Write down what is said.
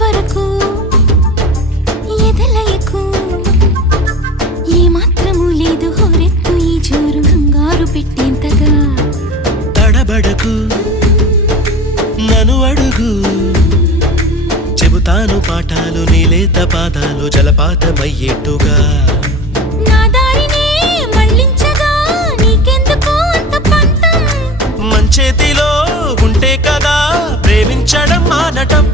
వరకు ఎదలయకు ఏ మాత్రము లేదు హోరెత్తు ఈ జోరు కంగారు పెట్టేంతగా తడబడకు నన్ను అడుగు చెబుతాను పాఠాలు నీలేత పాదాలు జలపాతమయ్యేట్టుగా నా దారినే మళ్ళించగా నీకెందుకు అంత పంతం మంచేతిలో ఉంటే కదా ప్రేమించడం మానటం